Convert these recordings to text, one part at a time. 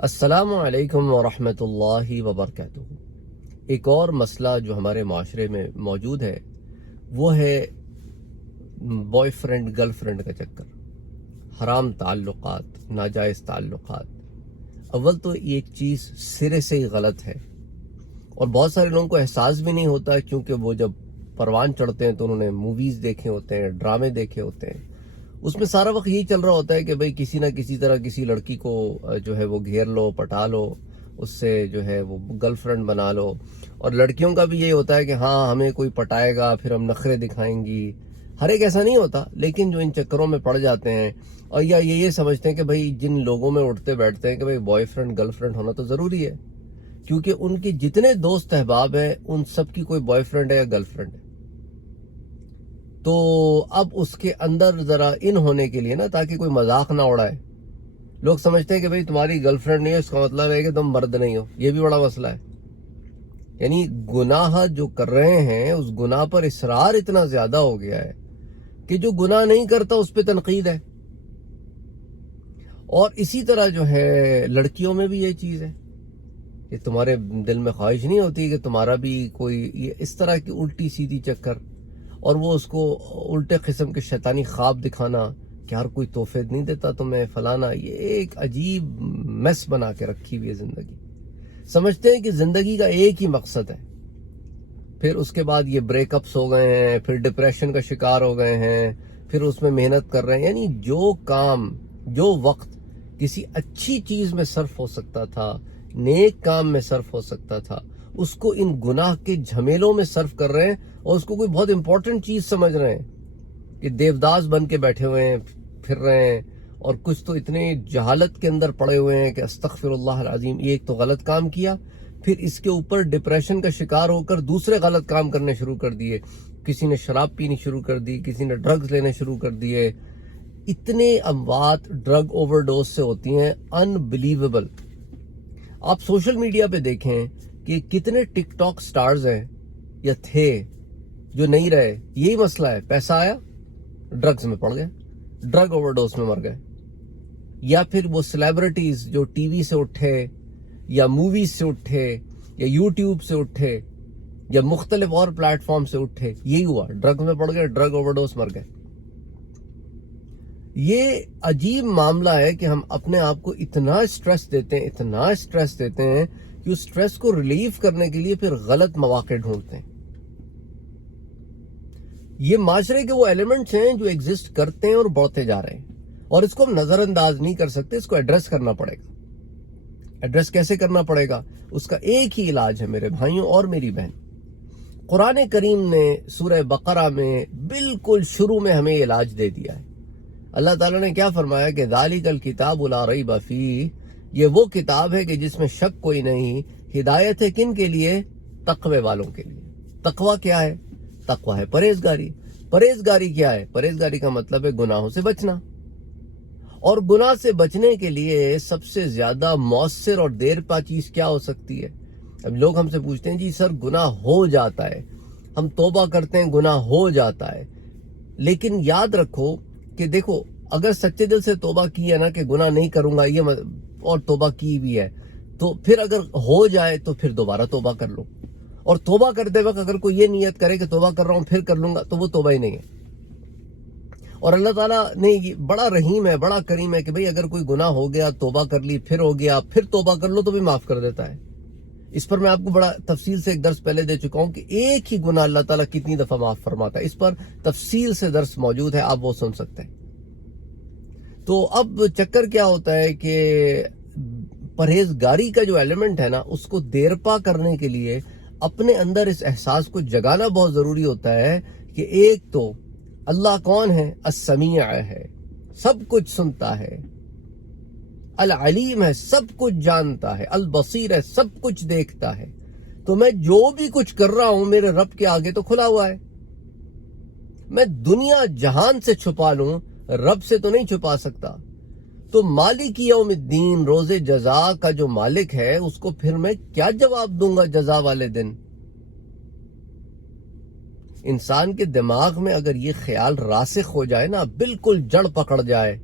السلام علیکم ورحمۃ اللہ وبرکاتہ۔ ایک اور مسئلہ جو ہمارے معاشرے میں موجود ہے وہ ہے بوائے فرینڈ گرل فرینڈ کا چکر، حرام تعلقات، ناجائز تعلقات۔ اول تو یہ ایک چیز سرے سے ہی غلط ہے اور بہت سارے لوگوں کو احساس بھی نہیں ہوتا، کیونکہ وہ جب پروان چڑھتے ہیں تو انہوں نے موویز دیکھے ہوتے ہیں، ڈرامے دیکھے ہوتے ہیں، اس میں سارا وقت یہی چل رہا ہوتا ہے کہ بھئی کسی نہ کسی طرح کسی لڑکی کو جو ہے وہ گھیر لو، پٹا لو، اس سے جو ہے وہ گرل فرینڈ بنا لو۔ اور لڑکیوں کا بھی یہی ہوتا ہے کہ ہاں ہمیں کوئی پٹائے گا پھر ہم نخرے دکھائیں گی۔ ہر ایک ایسا نہیں ہوتا، لیکن جو ان چکروں میں پڑ جاتے ہیں اور یا یہ سمجھتے ہیں کہ بھئی جن لوگوں میں اٹھتے بیٹھتے ہیں کہ بھئی بوائے فرینڈ گرل فرینڈ ہونا تو ضروری ہے، کیونکہ ان کے جتنے دوست احباب ہیں ان سب کی کوئی بوائے فرینڈ ہے یا گرل فرینڈ ہے۔ تو اب اس کے اندر ذرا ان ہونے کے لیے نا، تاکہ کوئی مذاق نہ اڑائے، لوگ سمجھتے ہیں کہ بھئی تمہاری گرل فرینڈ نہیں ہے اس کا مطلب ہے کہ تم مرد نہیں ہو۔ یہ بھی بڑا مسئلہ ہے، یعنی گناہ جو کر رہے ہیں اس گناہ پر اصرار اتنا زیادہ ہو گیا ہے کہ جو گناہ نہیں کرتا اس پہ تنقید ہے۔ اور اسی طرح جو ہے لڑکیوں میں بھی یہ چیز ہے کہ تمہارے دل میں خواہش نہیں ہوتی کہ تمہارا بھی کوئی اس طرح کی الٹی سیدھی چکر، اور وہ اس کو الٹے قسم کے شیطانی خواب دکھانا کہ ہر کوئی تحفے نہیں دیتا تمہیں فلانا۔ یہ ایک عجیب میس بنا کے رکھی ہوئی ہے زندگی۔ سمجھتے ہیں کہ زندگی کا ایک ہی مقصد ہے، پھر اس کے بعد یہ بریک اپس ہو گئے ہیں، پھر ڈپریشن کا شکار ہو گئے ہیں، پھر اس میں محنت کر رہے ہیں۔ یعنی جو کام، جو وقت کسی اچھی چیز میں صرف ہو سکتا تھا، نیک کام میں صرف ہو سکتا تھا، اس کو ان گناہ کے جھمیلوں میں صرف کر رہے ہیں اور اس کو کوئی بہت امپورٹنٹ چیز سمجھ رہے ہیں کہ دیوداس بن کے بیٹھے ہوئے ہیں، پھر رہے ہیں، اور کچھ تو اتنے جہالت کے اندر پڑے ہوئے ہیں کہ استغفر اللہ العظیم، یہ ایک تو غلط کام کیا، پھر اس کے اوپر ڈپریشن کا شکار ہو کر دوسرے غلط کام کرنے شروع کر دیے۔ کسی نے شراب پینی شروع کر دی، کسی نے ڈرگز لینے شروع کر دیے۔ اتنے اموات ڈرگ اوور ڈوز سے ہوتی ہیں، انبلیویبل۔ آپ سوشل میڈیا پہ دیکھیں کہ کتنے ٹک ٹاک سٹارز ہیں یا تھے جو نہیں رہے۔ یہی مسئلہ ہے، پیسہ آیا ڈرگز میں پڑ گئے، ڈرگ اوور ڈوز میں مر گئے۔ یا پھر وہ سیلیبریٹیز جو ٹی وی سے اٹھے یا موویز سے اٹھے یا یوٹیوب سے اٹھے یا مختلف اور پلیٹ فارم سے اٹھے، یہی ہوا، ڈرگ میں پڑ گئے، ڈرگ اوور ڈوز مر گئے۔ یہ عجیب معاملہ ہے کہ ہم اپنے آپ کو اتنا اسٹریس دیتے ہیں، اتنا اسٹریس دیتے ہیں کہ اس اسٹریس کو ریلیف کرنے کے لیے پھر غلط مواقع ڈھونڈتے ہیں۔ یہ معاشرے کے وہ ایلیمنٹس ہیں جو ایگزسٹ کرتے ہیں اور بڑھتے جا رہے ہیں، اور اس کو ہم نظر انداز نہیں کر سکتے، اس کو ایڈریس کرنا پڑے گا۔ ایڈریس کیسے کرنا پڑے گا؟ اس کا ایک ہی علاج ہے میرے بھائیوں اور میری بہن۔ قرآن کریم نے سورہ بقرہ میں بالکل شروع میں ہمیں علاج دے دیا ہے۔ اللہ تعالیٰ نے کیا فرمایا کہ ذالک الکتاب لا ریب فیہ، یہ وہ کتاب ہے کہ جس میں شک کوئی نہیں، ہدایت ہے کن کے لیے؟ تقوی والوں کے لیے۔ تقوی کیا ہے؟ تقوی ہے پرہیزگاری۔ پرہیزگاری کیا ہے؟ پرہیزگاری کا مطلب ہے گناہوں سے بچنا، اور گناہ سے بچنے کے لیے سب سے زیادہ مؤثر اور دیر پا چیز کیا ہو سکتی ہے؟ اب لوگ ہم سے پوچھتے ہیں جی سر گناہ ہو جاتا ہے، ہم توبہ کرتے ہیں گناہ ہو جاتا ہے، لیکن یاد رکھو کہ دیکھو اگر سچے دل سے توبہ کی ہے نا کہ گناہ نہیں کروں گا یہ اور توبہ کی بھی ہے، تو پھر اگر ہو جائے تو پھر دوبارہ توبہ کر لو، اور توبہ کرتے وقت اگر کوئی یہ نیت کرے کہ توبہ کر رہا ہوں پھر کر لوں گا تو وہ توبہ ہی نہیں ہے۔ اور اللہ تعالیٰ نے یہ بڑا رحیم ہے، بڑا کریم ہے کہ بھئی اگر کوئی گناہ ہو گیا، توبہ کر لی، پھر ہو گیا، پھر توبہ کر لو تو بھی معاف کر دیتا ہے۔ اس پر میں آپ کو بڑا تفصیل سے ایک درس پہلے دے چکا ہوں کہ ایک ہی گناہ اللہ تعالیٰ کتنی دفعہ معاف فرماتا ہے، اس پر تفصیل سے درس موجود ہے، آپ وہ سن سکتے ہیں۔ تو اب چکر کیا ہوتا ہے کہ پرہیزگاری کا جو ایلیمنٹ ہے نا، اس کو دیرپا کرنے کے لیے اپنے اندر اس احساس کو جگانا بہت ضروری ہوتا ہے کہ ایک تو اللہ کون ہے؟ السمیع ہے، سب کچھ سنتا ہے، العلیم ہے، سب کچھ جانتا ہے، البصیر ہے، سب کچھ دیکھتا ہے۔ تو میں جو بھی کچھ کر رہا ہوں میرے رب کے آگے تو کھلا ہوا ہے۔ میں دنیا جہان سے چھپا لوں، رب سے تو نہیں چھپا سکتا۔ تو مالک یوم الدین، روز جزا کا جو مالک ہے اس کو پھر میں کیا جواب دوں گا جزا والے دن؟ انسان کے دماغ میں اگر یہ خیال راسخ ہو جائے نا، بالکل جڑ پکڑ جائے،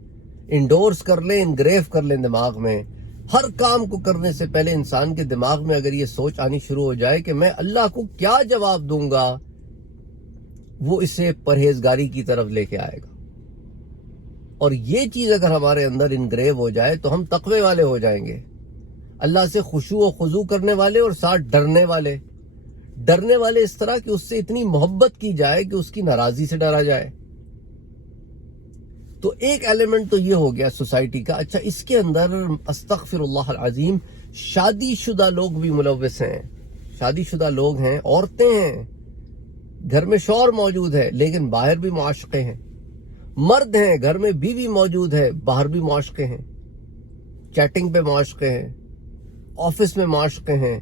انڈورس کر لیں، انگریو کر لیں دماغ میں ہر کام کو کرنے سے پہلے انسان کے دماغ میں اگر یہ سوچ آنی شروع ہو جائے کہ میں اللہ کو کیا جواب دوں گا، وہ اسے پرہیزگاری کی طرف لے کے آئے گا. اور یہ چیز اگر ہمارے اندر انگریو ہو جائے تو ہم تقوی والے ہو جائیں گے، اللہ سے خشوع و خضوع کرنے والے، اور ساتھ ڈرنے والے اس طرح کہ اس سے اتنی محبت کی جائے کہ اس کی ناراضی سے ڈرا جائے. تو ایک ایلیمنٹ تو یہ ہو گیا سوسائٹی کا. اچھا، اس کے اندر استغفر اللہ العظیم شادی شدہ لوگ بھی ملوث ہیں. شادی شدہ لوگ ہیں، عورتیں ہیں، گھر میں شوہر موجود ہے لیکن باہر بھی معاشقے ہیں. مرد ہیں، گھر میں بیوی موجود ہے، باہر بھی معاشقے ہیں. چیٹنگ پہ معاشقے ہیں، آفس میں معاشقے ہیں،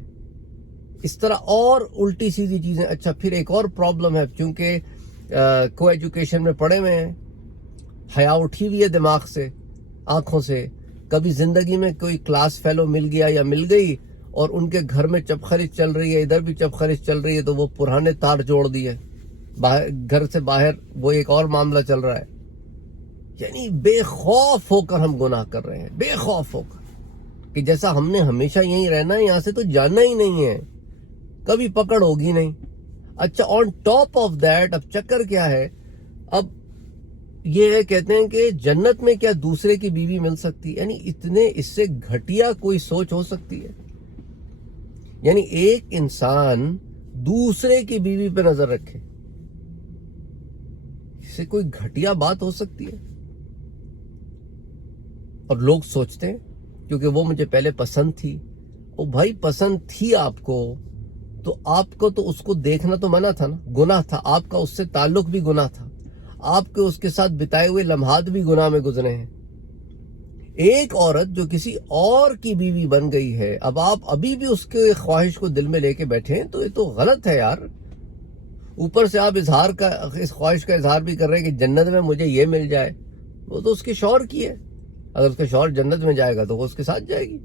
اس طرح اور الٹی سیدھی چیزیں. اچھا، پھر ایک اور پرابلم ہے، چونکہ کو ایجوکیشن میں پڑھے ہوئے ہیں، حیا اٹھی ہوئی ہے دماغ سے، آنکھوں سے. کبھی زندگی میں کوئی کلاس فیلو مل گیا یا مل گئی اور ان کے گھر میں چپ خرچ چل رہی ہے، ادھر بھی چپ خرچ چل رہی ہے، تو وہ پرانے تار جوڑ دیے، گھر سے باہر وہ ایک اور معاملہ چل رہا ہے. یعنی بے خوف ہو کر ہم گناہ کر رہے ہیں، بے خوف ہو کر کہ جیسا ہم نے ہمیشہ یہیں رہنا ہے، یہاں سے تو جانا ہی نہیں ہے، کبھی پکڑ ہوگی نہیں. اچھا، آن ٹاپ آف دیٹ اب چکر کیا ہے؟ اب یہ ہے، کہتے ہیں کہ جنت میں کیا دوسرے کی بیوی مل سکتی؟ یعنی اتنے اس سے گھٹیا کوئی سوچ ہو سکتی ہے؟ یعنی ایک انسان دوسرے کی بیوی پہ نظر رکھے، اس سے کوئی گھٹیا بات ہو سکتی ہے؟ اور لوگ سوچتے ہیں کیونکہ وہ مجھے پہلے پسند تھی. او بھائی، پسند تھی آپ کو تو آپ کو تو اس کو دیکھنا تو منع تھا نا، گناہ تھا. آپ کا اس سے تعلق بھی گناہ تھا، آپ کے اس کے ساتھ بتائے ہوئے لمحات بھی گناہ میں گزرے ہیں. ایک عورت جو کسی اور کی بیوی بن گئی ہے، اب آپ ابھی بھی اس کے خواہش کو دل میں لے کے بیٹھے ہیں، تو یہ تو غلط ہے یار. اوپر سے آپ اس خواہش کا اظہار بھی کر رہے ہیں کہ جنت میں مجھے یہ مل جائے. وہ تو اس کے شوہر کی ہے، اگر اس کا شوہر جنت میں جائے گا تو وہ اس کے ساتھ جائے گی.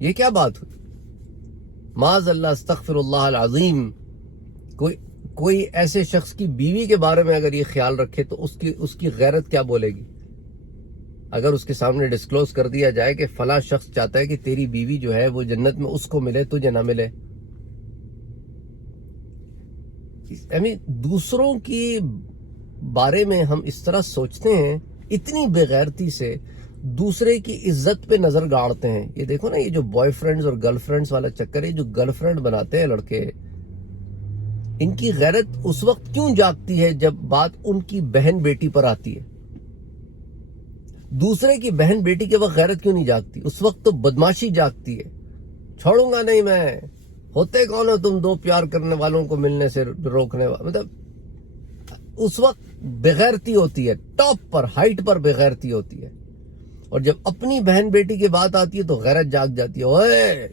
یہ کیا بات ہوئی؟ معاذ اللہ، استغفر اللہ العظیم. کوئی ایسے شخص کی بیوی کے بارے میں اگر یہ خیال رکھے تو اس کی غیرت کیا بولے گی؟ اگر اس کے سامنے ڈسکلوز کر دیا جائے کہ فلاں شخص چاہتا ہے کہ تیری بیوی جو ہے وہ جنت میں اس کو ملے، تجھے نہ ملے. یعنی دوسروں کی بارے میں ہم اس طرح سوچتے ہیں، اتنی بےغیرتی سے دوسرے کی عزت پہ نظر گاڑتے ہیں. یہ دیکھو نا، یہ جو بوائے فرینڈز اور گرل فرینڈز والا چکر ہے، جو گرل فرینڈ بناتے ہیں لڑکے، ان کی غیرت اس وقت کیوں جاگتی ہے جب بات ان کی بہن بیٹی پر آتی ہے؟ دوسرے کی بہن بیٹی کے وقت غیرت کیوں نہیں جاگتی؟ اس وقت تو بدماشی جاگتی ہے. چھوڑوں گا نہیں میں، ہوتے کون ہو تم دو پیار کرنے والوں کو ملنے سے روکنے والے؟ مطلب اس وقت بغیرتی ہوتی ہے، ٹاپ پر، ہائٹ پر بغیرتی ہوتی ہے. اور جب اپنی بہن بیٹی کی بات آتی ہے تو غیرت جاگ جاتی ہے. اوئے،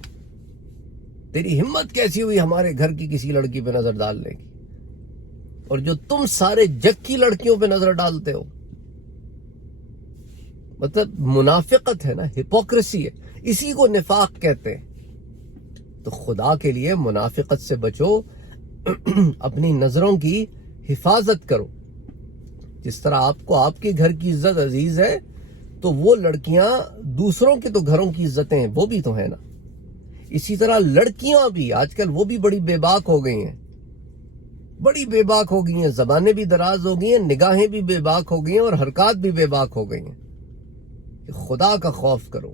تیری ہمت کیسی ہوئی ہمارے گھر کی کسی لڑکی پہ نظر ڈالنے کی، اور جو تم سارے جگ کی لڑکیوں پہ نظر ڈالتے ہو. مطلب منافقت ہے نا، ہپوکریسی ہے، اسی کو نفاق کہتے ہیں. تو خدا کے لیے منافقت سے بچو، اپنی نظروں کی حفاظت کرو. جس طرح آپ کو آپ کے گھر کی عزت عزیز ہے، تو وہ لڑکیاں دوسروں کے تو گھروں کی عزتیں ہیں، وہ بھی تو ہیں نا. اسی طرح لڑکیاں بھی آج کل وہ بھی بڑی بے باک ہو گئی ہیں، بڑی بے باک ہو گئی ہیں. زبانیں بھی دراز ہو گئی ہیں، نگاہیں بھی بے باک ہو گئی ہیں، اور حرکات بھی بے باک ہو گئی ہیں. خدا کا خوف کرو.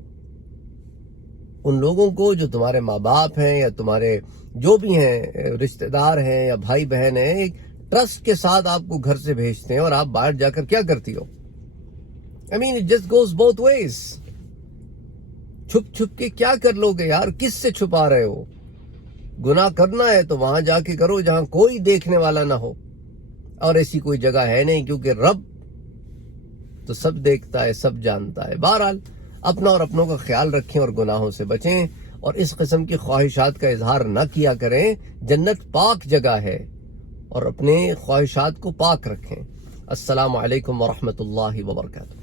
ان لوگوں کو جو تمہارے ماں باپ ہیں یا تمہارے جو بھی ہیں رشتہ دار ہیں یا بھائی بہن ہیں، ایک ٹرسٹ کے ساتھ آپ کو گھر سے بھیجتے ہیں اور آپ باہر جا کر کیا کرتی ہو؟ I mean, it just goes both ways. چھپ چھپ کے کیا کر لو گے یار؟ کس سے چھپا رہے ہو؟ گناہ کرنا ہے تو وہاں جا کے کرو جہاں کوئی دیکھنے والا نہ ہو. اور ایسی کوئی جگہ ہے نہیں، کیونکہ رب تو سب دیکھتا ہے، سب جانتا ہے. بہرحال اپنا اور اپنوں کا خیال رکھیں اور گناہوں سے بچیں، اور اس قسم کی خواہشات کا اظہار نہ کیا کریں. جنت پاک جگہ ہے، اور اپنے خواہشات کو پاک رکھیں. السلام علیکم ورحمۃ اللہ وبرکاتہ.